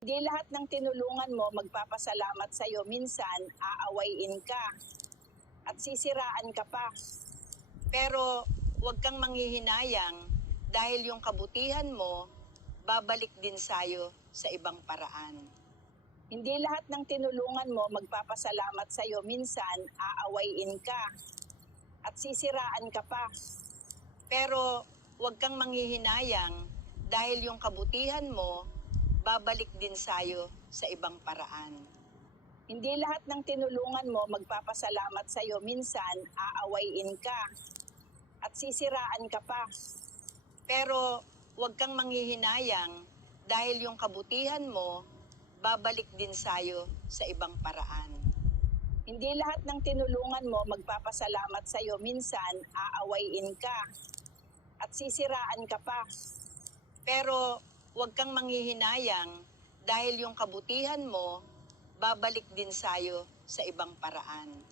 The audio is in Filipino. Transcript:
Hindi lahat ng tinulungan mo magpapasalamat sa'yo, minsan aawayin ka at sisiraan ka pa. Pero huwag kang manghihinayang dahil yung kabutihan mo babalik din sa'yo sa ibang paraan. Hindi lahat ng tinulungan mo magpapasalamat sa'yo, minsan aawayin ka at sisiraan ka pa. Pero huwag kang manghihinayang dahil yung kabutihan mo babalik din sa'yo sa ibang paraan. Hindi lahat ng tinulungan mo magpapasalamat sa'yo, minsan aawayin ka at sisiraan ka pa. Pero huwag kang manghihinayang dahil yung kabutihan mo babalik din sa'yo sa ibang paraan. Hindi lahat ng tinulungan mo magpapasalamat sa'yo, minsan aawayin ka at sisiraan ka pa. Pero huwag kang manghihinayang dahil yung kabutihan mo babalik din sa'yo sa ibang paraan.